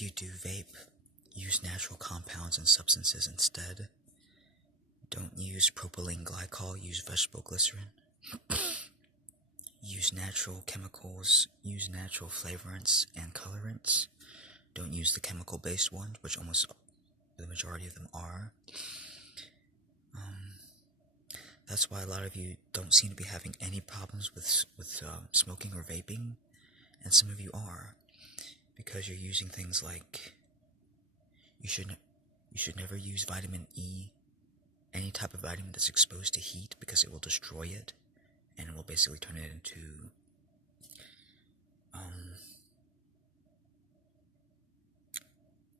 you do vape, use natural compounds and substances instead. Don't use propylene glycol, use vegetable glycerin. Use natural chemicals, use natural flavorants and colorants. Don't use the chemical-based ones, which almost the majority of them are. That's why a lot of you don't seem to be having any problems with smoking or vaping, and some of you are, because you're using things like you should never use vitamin E, any type of vitamin that's exposed to heat, because it will destroy it, and it will basically turn it into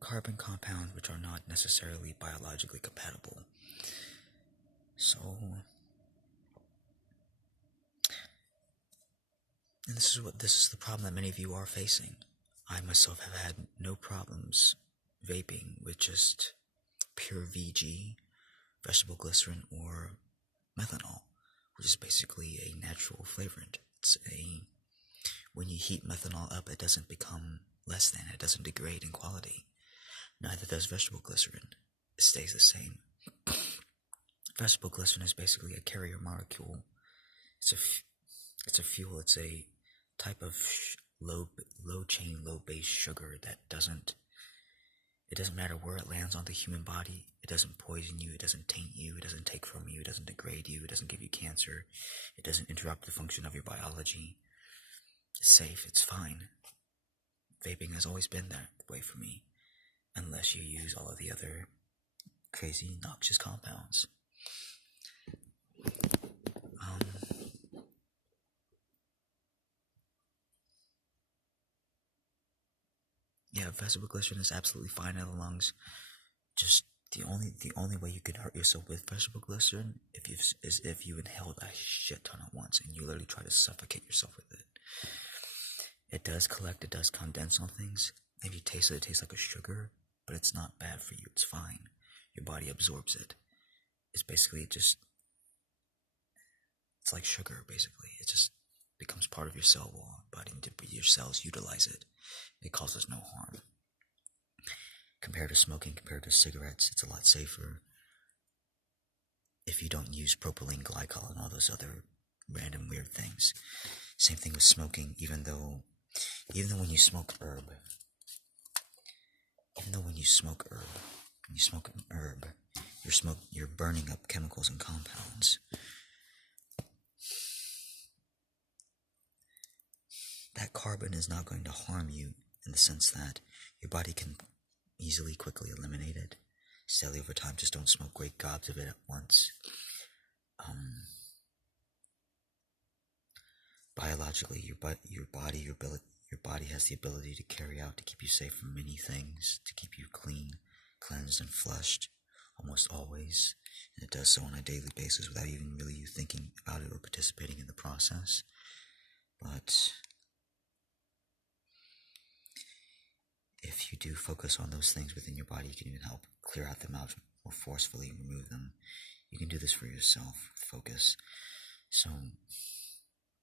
carbon compounds which are not necessarily biologically compatible. So, and this is the problem that many of you are facing. I myself have had no problems vaping with just pure VG, vegetable glycerin, or methanol, which is basically a natural flavorant. When you heat methanol up, it doesn't become less than, it doesn't degrade in quality. Neither does vegetable glycerin. It stays the same. Vegetable glycerin is basically a carrier molecule. It's a fuel. It's a type of low chain, low base sugar that it doesn't matter where it lands on the human body. It doesn't poison you. It doesn't taint you. It doesn't take from you. It doesn't degrade you. It doesn't give you cancer. It doesn't interrupt the function of your biology. It's safe. It's fine. Vaping has always been that way for me, unless you use all of the other crazy, noxious compounds. Yeah, vegetable glycerin is absolutely fine in the lungs. Just the only way you could hurt yourself with vegetable glycerin is if you inhaled a shit ton at once and you literally try to suffocate yourself with it. It does collect, it does condense on things. If you taste it tastes like a sugar, but it's not bad for you. It's fine. Your body absorbs it. It's basically it's like sugar, basically. It just becomes part of your cell wall, but your cells utilize it. It causes no harm. Compared to smoking, compared to cigarettes, it's a lot safer if you don't use propylene glycol and all those other random weird things. Same thing with smoking, even though when you smoke herb, you're burning up chemicals and compounds. That carbon is not going to harm you in the sense that your body can easily, quickly eliminate it. Steadily over time, just don't smoke great gobs of it at once. Biologically, your body has the ability to carry out, to keep you safe from many things, to keep you clean, cleansed, and flushed, almost always. And it does so on a daily basis without even really you thinking about it or participating in the process. But if you do focus on those things within your body, you can even help clear out them out more forcefully, remove them. You can do this for yourself, focus. So,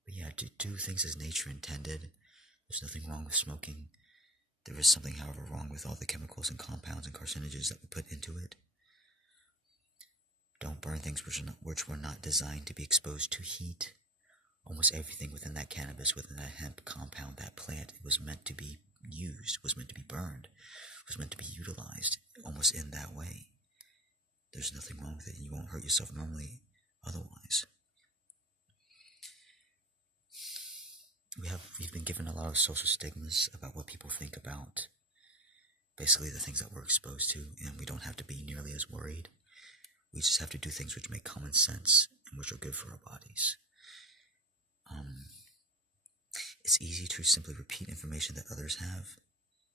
but yeah, do things as nature intended. There's nothing wrong with smoking. There is something, however, wrong with all the chemicals and compounds and carcinogens that we put into it. Don't burn things which were not designed to be exposed to heat. Almost everything within that cannabis, within that hemp compound, that plant, it was meant to be used, was meant to be burned, was meant to be utilized, almost in that way. There's nothing wrong with it, and you won't hurt yourself normally otherwise. We've been given a lot of social stigmas about what people think about basically the things that we're exposed to, and we don't have to be nearly as worried. We just have to do things which make common sense and which are good for our bodies. It's easy to simply repeat information that others have,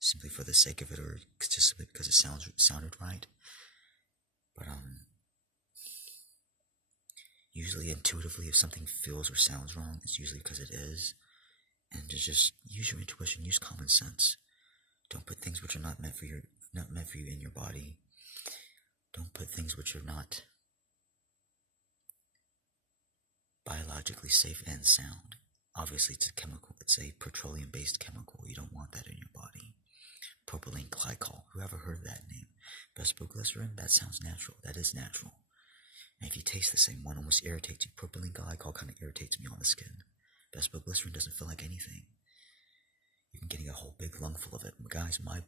simply for the sake of it, or just simply because it sounded right. But usually intuitively, if something feels or sounds wrong, it's usually because it is. And to just use your intuition, use common sense. Don't put things which are not meant for you in your body. Don't put things which are not biologically safe and sound. Obviously, it's a chemical. It's a petroleum-based chemical. You don't want that in your body. propylene glycol. Who ever heard of that name? Vegetable glycerin? That sounds natural. That is natural. And if you taste the same, one almost irritates you. Propylene glycol kind of irritates me on the skin. Vegetable glycerin doesn't feel like anything. You've been getting a whole big lung full of it. Guys, my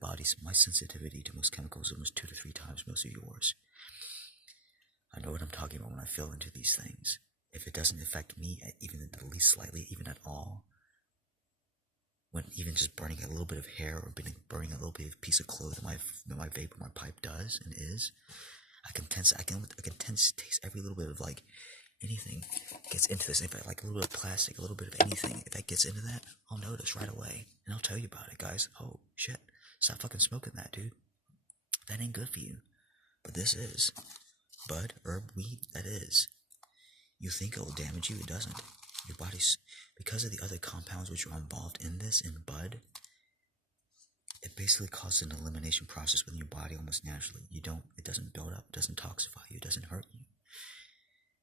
sensitivity to most chemicals is almost 2 to 3 times most of yours. I know what I'm talking about when I feel into these things. If it doesn't affect me, even at least slightly, even at all, when even just burning a little bit of hair or burning a little bit of piece of clothing that my vape or my pipe does and is, I can taste every little bit of like anything gets into this. If I like a little bit of plastic, a little bit of anything, if that gets into that, I'll notice right away. And I'll tell you about it, guys. Oh, shit. Stop fucking smoking that, dude. That ain't good for you. But this is. Bud, herb, weed, that is. You think it will damage you, it doesn't. Your body's, because of the other compounds which are involved in this, in bud, it basically causes an elimination process within your body almost naturally. It doesn't build up, it doesn't toxify you, it doesn't hurt you.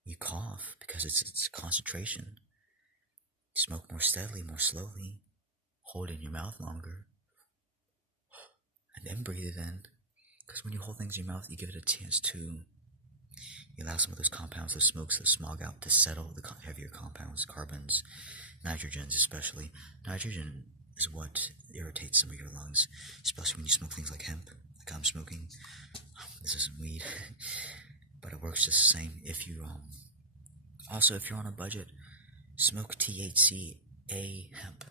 You cough because it's concentration. You smoke more steadily, more slowly. Hold it in your mouth longer. And then breathe it in. Because when you hold things in your mouth, you give it a chance to, you allow some of those compounds, those smokes, the smog out to settle, the heavier compounds, carbons, nitrogens especially. Nitrogen is what irritates some of your lungs, especially when you smoke things like hemp, like I'm smoking. This isn't weed, but it works just the same. If you, also if you're on a budget, smoke THC-A hemp.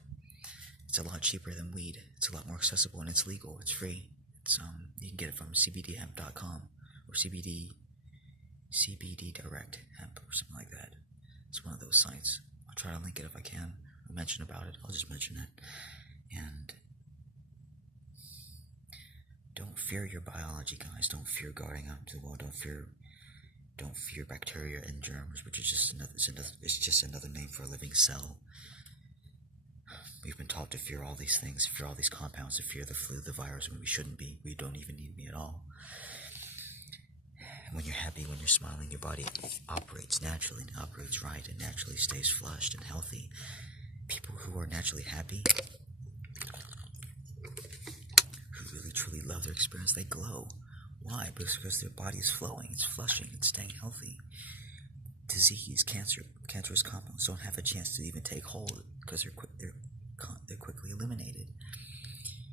It's a lot cheaper than weed. It's a lot more accessible and it's legal. It's free. It's you can get it from cbdhemp.com or CBD Direct Hemp or something like that. It's one of those sites. I'll try to link it if I can or mention about it. I'll just mention it. And don't fear your biology, guys. Don't fear guarding out into the world. Don't fear bacteria and germs, which is just another name for a living cell. We've been taught to fear all these things, fear all these compounds, to fear the flu, the virus, when we shouldn't be. We don't even need me at all. And when you're happy, when you're smiling, your body operates naturally and operates right and naturally stays flushed and healthy. People who are naturally happy, who really truly love their experience, they glow. Why? Because their body is flowing, it's flushing, it's staying healthy. Disease, cancerous compounds don't have a chance to even take hold because they're quickly eliminated.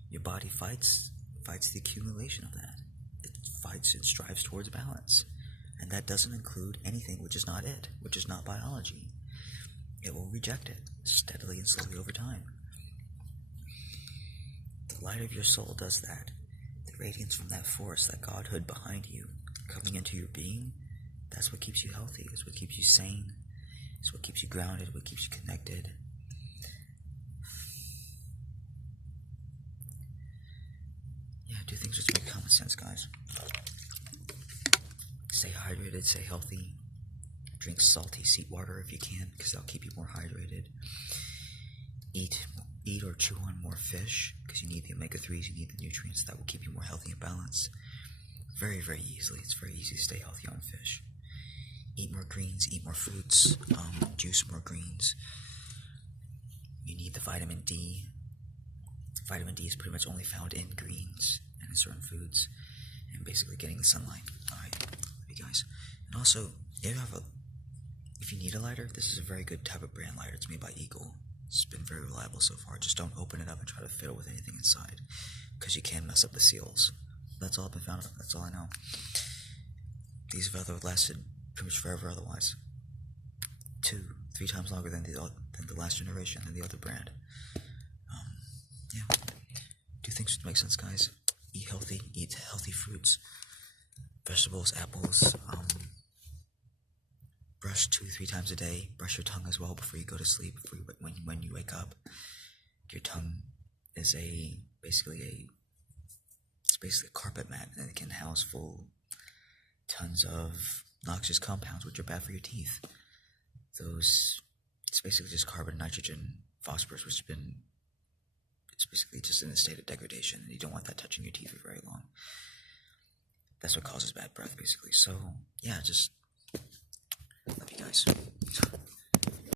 Your body fights the accumulation of that. It fights and strives towards balance. And that doesn't include anything which is not it, which is not biology. It will reject it steadily and slowly over time. The light of your soul does that. The radiance from that force, that godhood behind you, coming into your being, that's what keeps you healthy. It's what keeps you sane. It's what keeps you grounded, what keeps you connected. Yeah, do things which make common sense, guys. Stay hydrated, stay healthy. Drink salty seawater if you can, because that'll keep you more hydrated. Eat or chew on more fish, because you need the omega-3s, you need the nutrients. That will keep you more healthy and balanced. Very, very easily. It's very easy to stay healthy on fish. Eat more greens, eat more fruits, juice more greens. You need the vitamin D. Vitamin D is pretty much only found in greens and in certain foods, and basically getting the sunlight. Alright, love you guys. And also, if you need a lighter, this is a very good type of brand lighter. It's made by Eagle. It's been very reliable so far. Just don't open it up and try to fiddle with anything inside, because you can mess up the seals. That's all I've been found about. That's all I know. These have lasted pretty much forever otherwise. 2-3 times longer than the last generation, than the other brand. Yeah. Do things that make sense, guys. Eat healthy fruits, vegetables, apples. Brush 2-3 times a day. Brush your tongue as well before you go to sleep. When you wake up, your tongue is basically a carpet mat, and it can house tons of noxious compounds which are bad for your teeth. It's basically just carbon, nitrogen, phosphorus, it's basically just in a state of degradation, and you don't want that touching your teeth for very long. That's what causes bad breath, basically. So, yeah, just love you guys.